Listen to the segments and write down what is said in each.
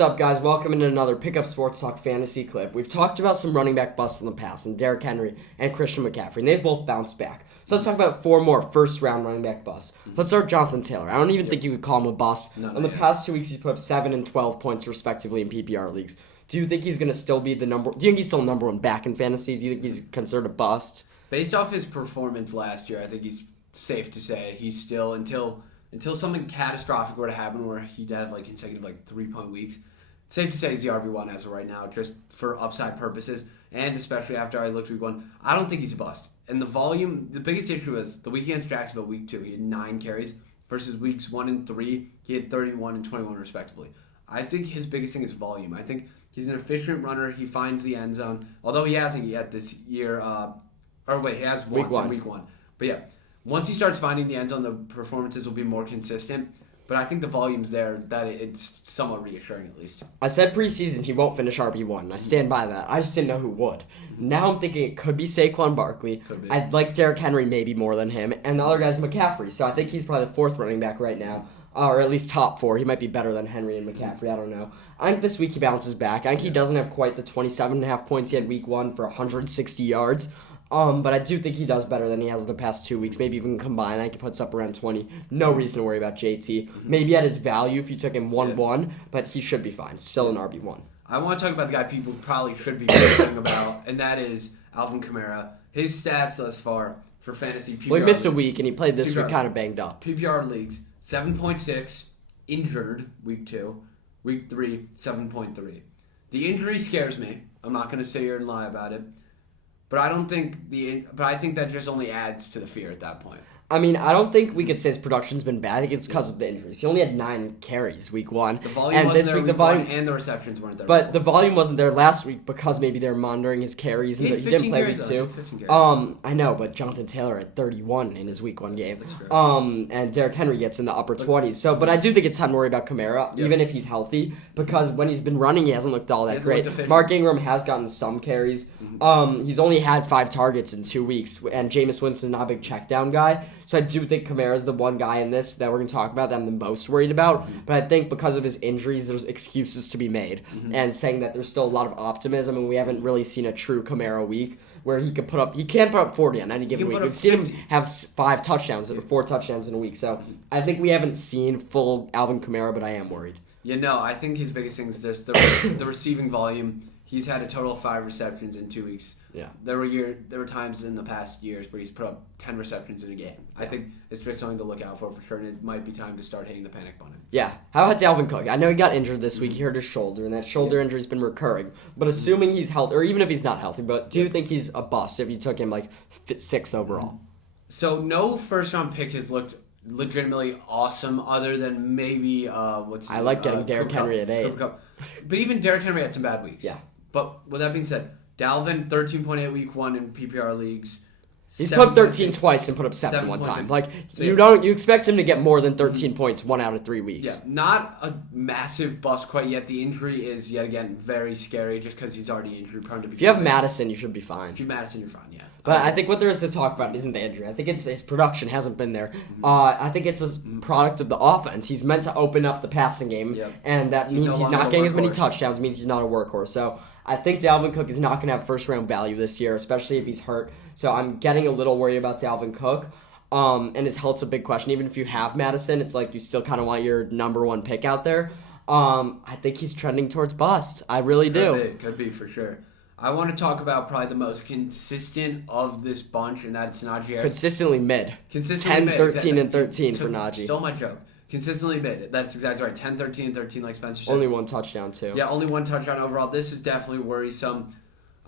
What's up, guys? Welcome into another Pickup Sports Talk fantasy clip. We've talked about some running back busts in the past, and Derrick Henry and Christian McCaffrey, and they've both bounced back. So let's talk about 4 more first-round running back busts. Let's start with Jonathan Taylor. I don't even think you could call him a bust. In the past 2 weeks, he's put up 7 and 12 points, respectively, in PPR leagues. Do you think he's going to still be do you think he's still number one back in fantasy? Do you think he's considered a bust? Based off his performance last year, I think he's safe to say he's still, until something catastrophic were to happen where he'd have consecutive 3-point weeks, it's safe to say he's the RB1 as of right now, just for upside purposes, and especially after I looked week 1. I don't think he's a bust. And the volume, the biggest issue is the week against Jacksonville, week 2, he had 9 carries, versus weeks 1 and 3, he had 31 and 21 respectively. I think his biggest thing is volume. I think he's an efficient runner. He finds the end zone, although he hasn't yet this year. He has once in week 1. But yeah, once he starts finding the end zone, the performances will be more consistent. But I think the volume's there, that it's somewhat reassuring at least. I said preseason he won't finish RB1. I stand by that. I just didn't know who would. Now I'm thinking it could be Saquon Barkley. I'd like Derrick Henry maybe more than him. And the other guy's McCaffrey. So I think he's probably the 4th running back right now. Or at least top 4. He might be better than Henry and McCaffrey. I don't know. I think this week he bounces back. I think he doesn't have quite the 27.5 points he had week 1 for 160 yards. But I do think he does better than he has in the past 2 weeks. Maybe even combined, I think he puts up around 20. No reason to worry about JT. Maybe at his value if you took him 1-1, but he should be fine. Still an RB1. I want to talk about the guy people probably should be talking about, and that is Alvin Kamara. His stats thus far for fantasy PPR Well, he missed leagues, a week, and he played this week kind of banged up. PPR leagues, 7.6, injured week 2, week 3, 7.3. The injury scares me. I'm not going to sit here and lie about it. But I think that just only adds to the fear at that point. I mean, I don't think we could say his production's been bad. I think it's because of the injuries. He only had 9 carries week 1. The volume wasn't there week 1, and the receptions weren't there. But the volume wasn't there last week because maybe they were monitoring his carries. And he didn't play week 2. 15 carries. I know, but Jonathan Taylor had 31 in his week 1 game. That's true. And Derrick Henry gets in the upper 20s. So, but I do think it's time to worry about Kamara, even if he's healthy, because when he's been running, he hasn't looked all that great. Mark Ingram has gotten some carries. He's only had 5 targets in 2 weeks, and Jameis Winston's not a big check down guy. So I do think Kamara's the one guy in this that we're going to talk about that I'm the most worried about. But I think because of his injuries, there's excuses to be made. And saying that there's still a lot of optimism, and we haven't really seen a true Kamara week where he can put up 40 on any given week. We've seen him have 5 touchdowns or 4 touchdowns in a week. So I think we haven't seen full Alvin Kamara, but I am worried. Yeah, no, I think his biggest thing is this, the receiving volume. He's had a total of 5 receptions in 2 weeks. Yeah. There were times in the past years where he's put up 10 receptions in a game. Yeah. I think it's just something to look out for sure, and it might be time to start hitting the panic button. Yeah. How about Dalvin Cook? I know he got injured this week. He hurt his shoulder, and that shoulder injury's been recurring. But assuming he's healthy, or even if he's not healthy, but do you think he's a bust if you took him 6th overall? So no first-round pick has looked legitimately awesome other than maybe I like getting Derrick Henry at 8. But even Derrick Henry had some bad weeks. Yeah. But with that being said, Dalvin 13.8 week 1 in PPR leagues. He's put up 13 twice and put up 7 one time. You expect him to get more than 13 points 1 out of 3 weeks. Yeah, not a massive bust quite yet. The injury is yet again very scary just because he's already injury prone to be. If you have Madison, you should be fine. If you have Madison, you're fine. Yeah. But I think what there is to talk about isn't the injury. I think it's his production hasn't been there. I think it's a product of the offense. He's meant to open up the passing game, and that means he's not getting as many touchdowns. Means he's not a workhorse. So I think Dalvin Cook is not going to have first-round value this year, especially if he's hurt. So I'm getting a little worried about Dalvin Cook. And his health's a big question. Even if you have Madison, it's like you still kind of want your number 1 pick out there. I think he's trending towards bust. I really do. Could be for sure. I want to talk about probably the most consistent of this bunch, and that's Najee Harris. Consistently mid. 10, 13, and 13 for Najee. Stole my joke. Consistently mid. That's exactly right. 10, 13, and 13 like Spencer said. Only 1 touchdown, too. Yeah, only 1 touchdown overall. This is definitely worrisome.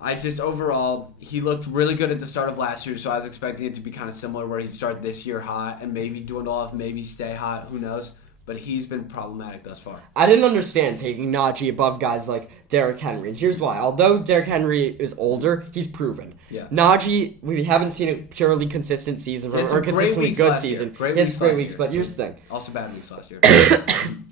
Overall, he looked really good at the start of last year, so I was expecting it to be kind of similar where he'd start this year hot and maybe dwindle off, maybe stay hot. Who knows? But he's been problematic thus far. I didn't understand taking Najee above guys like Derrick Henry. And here's why. Although Derrick Henry is older, he's proven. Yeah. Najee, we haven't seen a purely consistent season or a consistently good season. Great weeks, but here's the thing. Also bad weeks last year.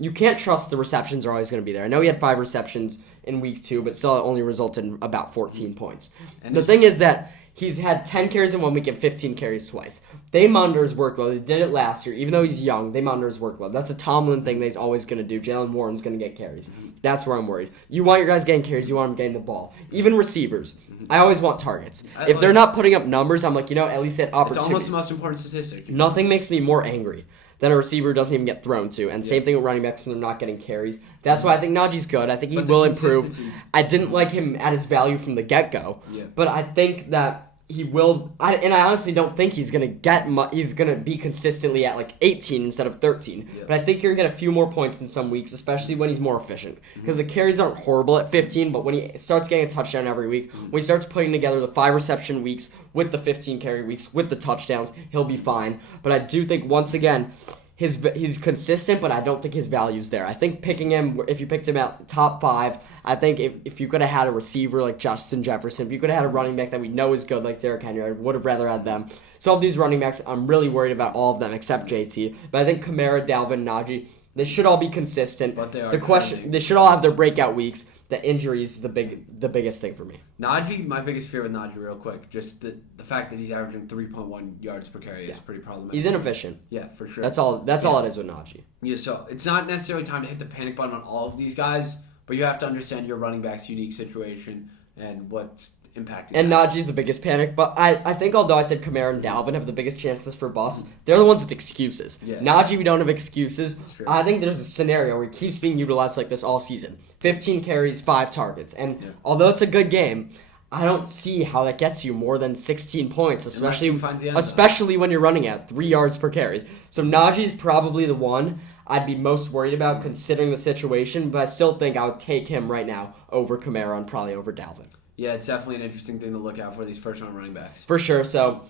you can't trust the receptions are always going to be there. I know he had 5 receptions in week 2, but still it only resulted in about 14 points. And the thing is that he's had 10 carries in 1 week and 15 carries twice. They monitor his workload. They did it last year. Even though he's young, they monitor his workload. That's a Tomlin thing that he's always going to do. Jalen Warren's going to get carries. That's where I'm worried. You want your guys getting carries. You want them getting the ball. Even receivers. I always want targets. If they're not putting up numbers, I'm like, at least that opportunity. It's almost the most important statistic. Nothing makes me more angry than a receiver who doesn't even get thrown to. And same thing with running backs when they're not getting carries. That's why I think Najee's good. I think he will improve. I didn't like him at his value from the get-go. Yeah. But I think that he will, and I honestly don't think he's going to get he's going to be consistently at like 18 instead of 13. Yeah. But I think you're going to get a few more points in some weeks, especially when he's more efficient. Because the carries aren't horrible at 15, but when he starts getting a touchdown every week, when he starts putting together the 5 reception weeks with the 15 carry weeks, with the touchdowns, he'll be fine. But I do think, once again, he's consistent, but I don't think his value's there. I think picking him, if you picked him at top 5, I think if you could have had a receiver like Justin Jefferson, if you could have had a running back that we know is good like Derrick Henry, I would have rather had them. So of these running backs, I'm really worried about all of them except JT. But I think Kamara, Dalvin, Najee, they should all be consistent. But they are they should all have their breakout weeks. The injuries is the biggest thing for me. Najee, my biggest fear with Najee, real quick, just the fact that he's averaging 3.1 yards per carry is pretty problematic. He's inefficient. Yeah, for sure. That's all it is with Najee. Yeah, so it's not necessarily time to hit the panic button on all of these guys, but you have to understand your running back's unique situation and what's impacting And Najee's the biggest panic, but I think although I said Kamara and Dalvin have the biggest chances for busts, they're the ones with excuses. Yeah. Najee, we don't have excuses. I think there's a scenario where he keeps being utilized like this all season. 15 carries, 5 targets. And although it's a good game, I don't see how that gets you more than 16 points, especially when you're running at 3 yards per carry. So Najee's probably the one I'd be most worried about considering the situation, but I still think I would take him right now over Kamara and probably over Dalvin. Yeah, it's definitely an interesting thing to look out for these first-round running backs. For sure. So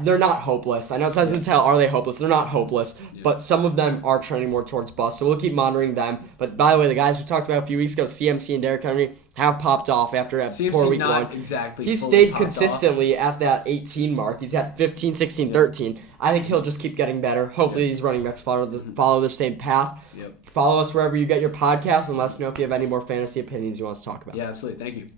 they're not hopeless. I know it says in the title, are they hopeless? They're not hopeless, but some of them are trending more towards bust. So we'll keep monitoring them. But by the way, the guys we talked about a few weeks ago, CMC and Derrick Henry, have popped off after a poor week 1. Exactly. He stayed consistently at that 18 mark. He's at 15, 16, 13. I think he'll just keep getting better. Hopefully these running backs follow the same path. Yep. Follow us wherever you get your podcasts and let us know if you have any more fantasy opinions you want us to talk about. Yeah, absolutely. Thank you.